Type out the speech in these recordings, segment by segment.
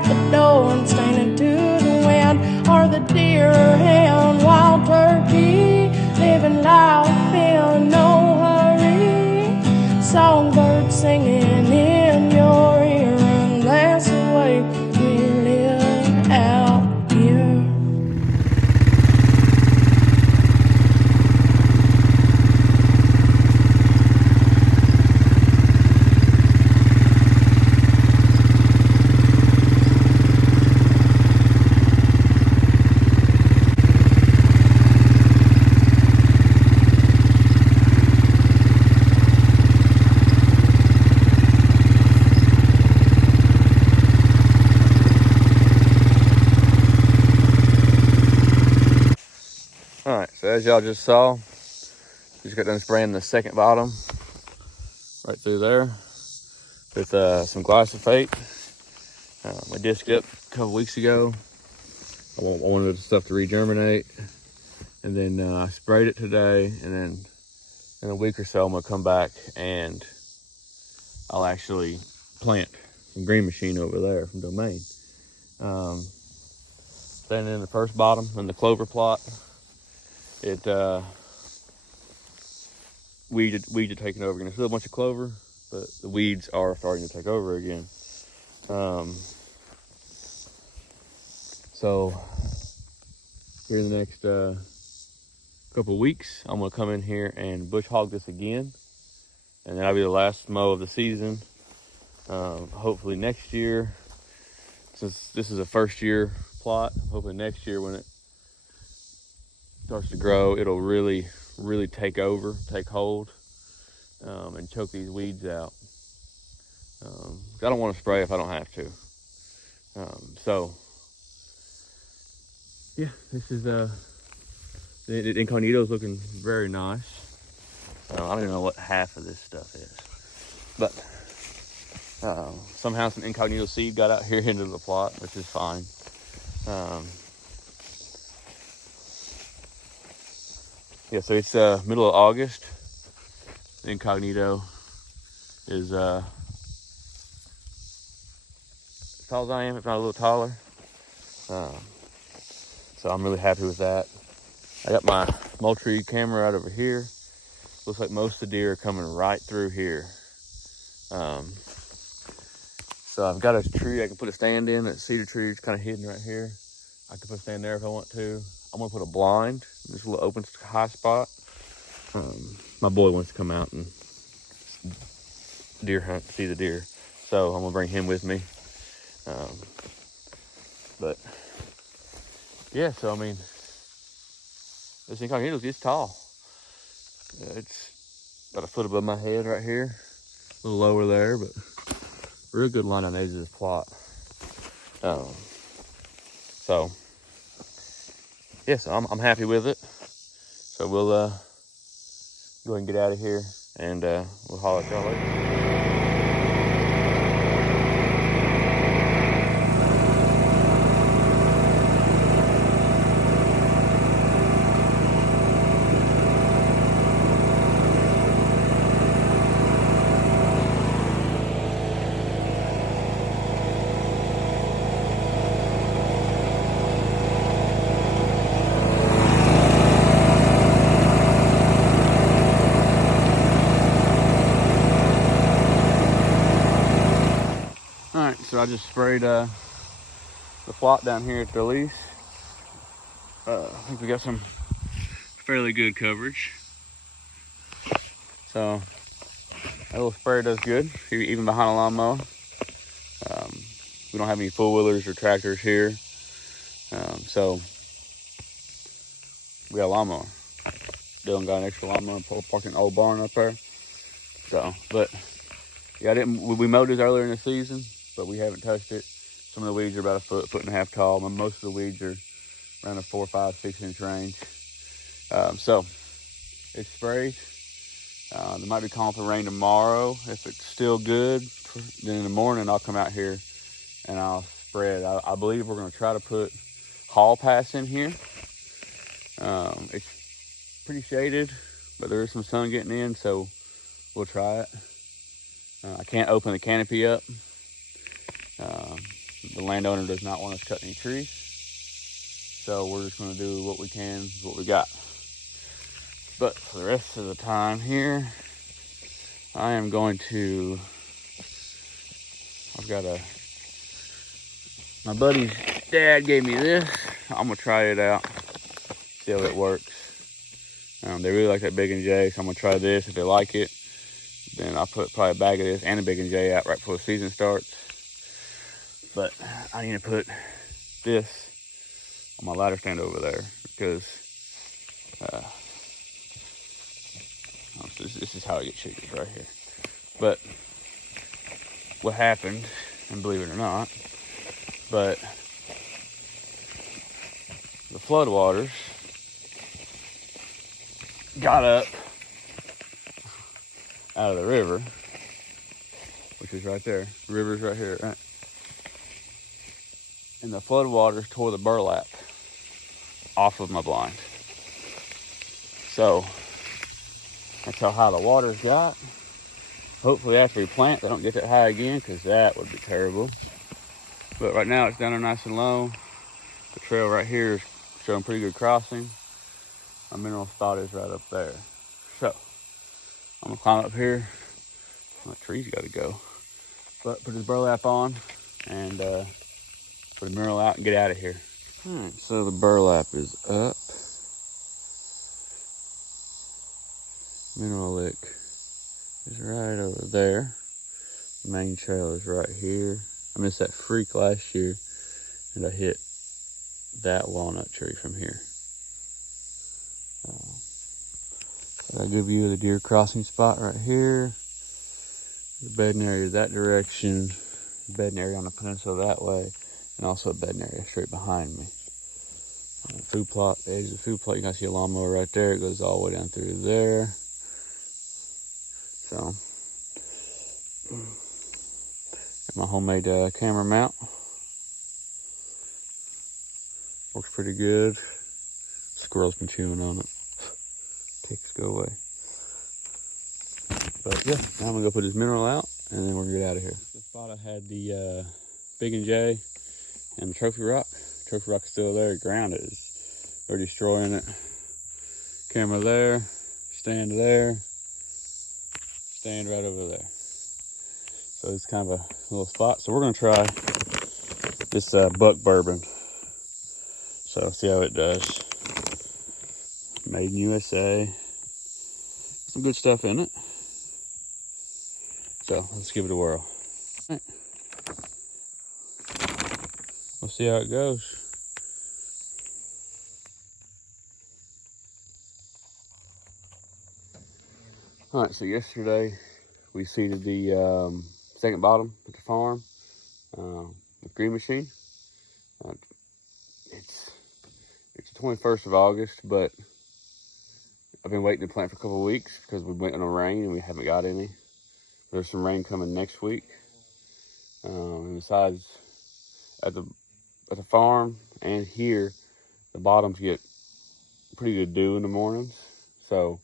out the door and standing to the wind. Are the deer, hen, wild turkey, living life in no hurry. Songbirds singing in your ear, and that's the way we live out here. Alright, so as y'all just saw, just got done spraying the second bottom right through there with some glyphosate. I disced it up a couple weeks ago. I wanted the stuff to regerminate, and then I sprayed it today, and then in a week or so I'm gonna come back and I'll actually plant some green machine over there from Domain. Standing in the first bottom in the clover plot, it weeds are taking over again. There's still a bunch of clover, but the weeds are starting to take over again. So here in the next couple of weeks, I'm gonna come in here and bush hog this again, and that'll be the last mow of the season. Hopefully next year, since this is a first year plot, hopefully next year when it starts to grow, it'll really take hold, and choke these weeds out. I don't want to spray if I don't have to. So yeah, this is the Incognito is looking very nice. I don't even know what half of this stuff is, but somehow some Incognito seed got out here into the plot, which is fine. Yeah, so it's middle of August. The Incognito is as tall as I am, if not a little taller. So I'm really happy with that. I got my Moultrie camera right over here. Looks like most of the deer are coming right through here. So I've got a tree I can put a stand in. That cedar tree is kind of hidden right here. I can put a stand there if I want to. I'm gonna put a blind in this little open high spot. My boy wants to come out and deer hunt, see the deer. So I'm gonna bring him with me. But yeah, so I mean, this Incognito is tall. It's about a foot above my head right here, a little lower there, but real good line on the edge of this plot. So yeah, so I'm happy with it. So we'll go ahead and get out of here, and we'll holler at y'all later. Alright, so I just sprayed the plot down here at the lease. I think we got some fairly good coverage. So that little sprayer does good, even behind a lawnmower. We don't have any four-wheelers or tractors here. So we got a lawnmower. Dylan got an extra lawnmower parked in an old barn up there. So, but yeah, we mowed this earlier in the season, but we haven't touched it. Some of the weeds are about a foot and a half tall. Most of the weeds are around a 4, 5, 6 inch range. So it's sprayed. There might be calling for rain tomorrow. If it's still good, then in the morning I'll come out here and I'll spray it. I believe we're going to try to put Hall Pass in here. It's pretty shaded, but there is some sun getting in, so we'll try it. I can't open the canopy up. the landowner does not want us cutting any trees. So we're just going to do what we can with what we got. But for the rest of the time here, I am going to, my buddy's dad gave me this. I'm going to try it out, see how it works. They really like that Big and J, so I'm going to try this. If they like it, then I'll put probably a bag of this and a Big and J out right before the season starts. But I need to put this on my ladder stand over there because this is how I get chickens right here. But what happened, and believe it or not, but the floodwaters got up out of the river, which is right there. The river's right here, right? And the floodwaters tore the burlap off of my blind. So that's how high the water's got. Hopefully after we plant, they don't get that high again, because that would be terrible. But right now it's down there nice and low. The trail right here is showing pretty good crossing. My mineral spot is right up there. So I'm gonna climb up here. My tree's gotta go. But put this burlap on and put the mineral out and get out of here. All right, so the burlap is up. Mineral lick is right over there. The main trail is right here. I missed that freak last year and I hit that walnut tree from here. Got a good view of the deer crossing spot right here. The bedding area that direction. The bedding area on the peninsula that way. And also a bedding area straight behind me. Food plot, the edge of the food plot, you can see a lawnmower right there. It goes all the way down through there. So, got my homemade camera mount. Works pretty good. Squirrel's been chewing on it. Ticks go away. But yeah, now I'm gonna go put this mineral out and then we're gonna get out of here. This spot I had the Big and J and the Trophy Rock. Trophy Rock's still there. Ground is they're destroying it. Camera there, stand there, stand right over there. So it's kind of a little spot. So we're gonna try this Buck Bourbon. So see how it does. Made in USA. Some good stuff in it. So let's give it a whirl. All right. We'll see how it goes. All right, so yesterday we seeded the second bottom at the farm with Green Machine. It's the 21st of August, but I've been waiting to plant for a couple of weeks because we went on a rain and we haven't got any. There's some rain coming next week. And besides, at the farm and here, the bottoms get pretty good dew in the mornings. So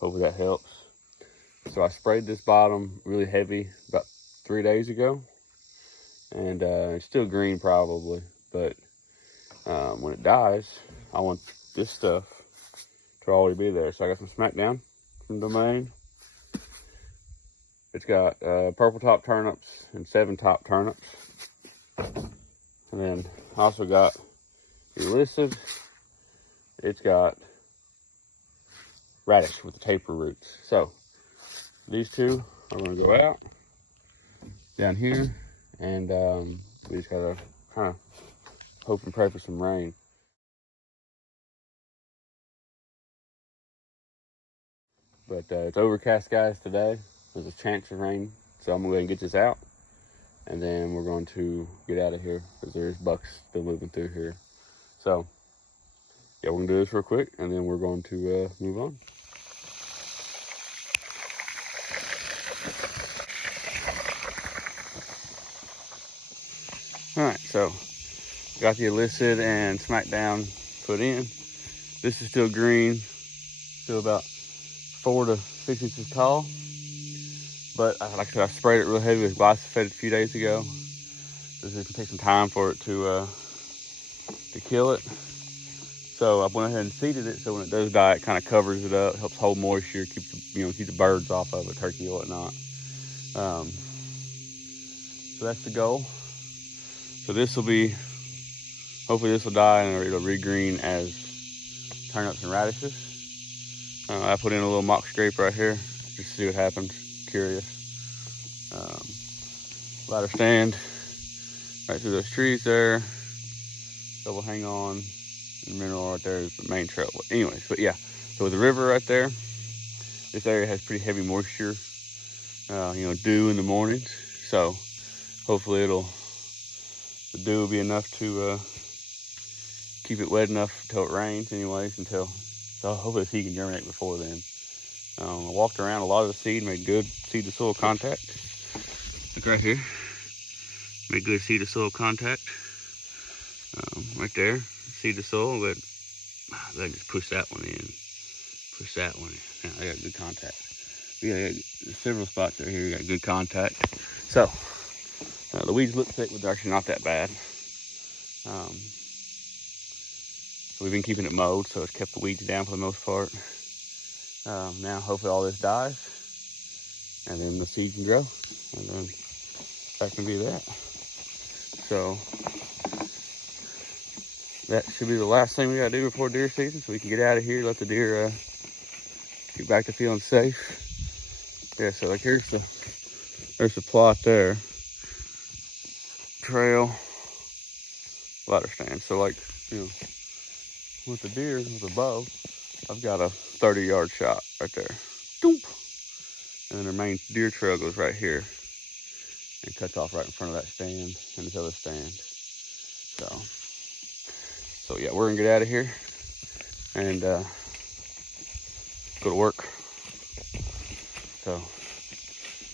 hopefully that helps. So I sprayed this bottom really heavy about 3 days ago. And it's still green probably, but when it dies, I want this stuff to already be there. So I got some Smackdown from Domain. It's got purple top turnips and 7 top turnips. And then I also got Illicid. It's got radish with the taper roots. So these two are going to go out down here. And we just got to kind of hope and pray for some rain. But it's overcast, guys, today. There's a chance of rain, so I'm going to go ahead and get this out. And then we're going to get out of here because there's bucks still moving through here. So, yeah, we're going to do this real quick, and then we're going to move on. All right, so got the Illicid and Smackdown put in. This is still green, still about 4 to 6 inches tall. But like I said, I sprayed it real heavy with glyphosate a few days ago. It's gonna take some time for it to kill it. So I went ahead and seeded it, so when it does die, it kind of covers it up, helps hold moisture, keep the birds off of it, turkey or whatnot. So that's the goal. So this will be, hopefully this will die and it'll regreen as turnips and radishes. I put in a little mock scrape right here, just to see what happens. Curious. Ladder stand right through those trees there. Double hang on. And mineral right there is the main trail. But anyways, but yeah. So with the river right there, this area has pretty heavy moisture. Dew in the mornings. So hopefully the dew will be enough to keep it wet enough until it rains anyways, so hopefully the seed can germinate before then. I walked around a lot of the seed, made good seed to soil contact. Look right here, made good seed to soil contact. Right there, seed to soil, but then just push that one in, push that one in. Yeah, I got good contact. Yeah, I got several spots right here, you got good contact. So, the weeds look thick, but they're actually not that bad. So we've been keeping it mowed, so it's kept the weeds down for the most part. Now hopefully all this dies, and then the seed can grow, and then that can be that. So that should be the last thing we gotta do before deer season, so we can get out of here, let the deer get back to feeling safe. Yeah, so like there's the plot there. Trail, ladder stand. So like, with the deer, with the bow, I've got a 30-yard shot right there. Doop. And then the main deer trail goes right here and cuts off right in front of that stand and this other stand. So yeah, we're gonna get out of here and go to work. So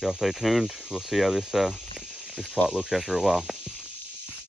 y'all stay tuned. We'll see how this plot looks after a while.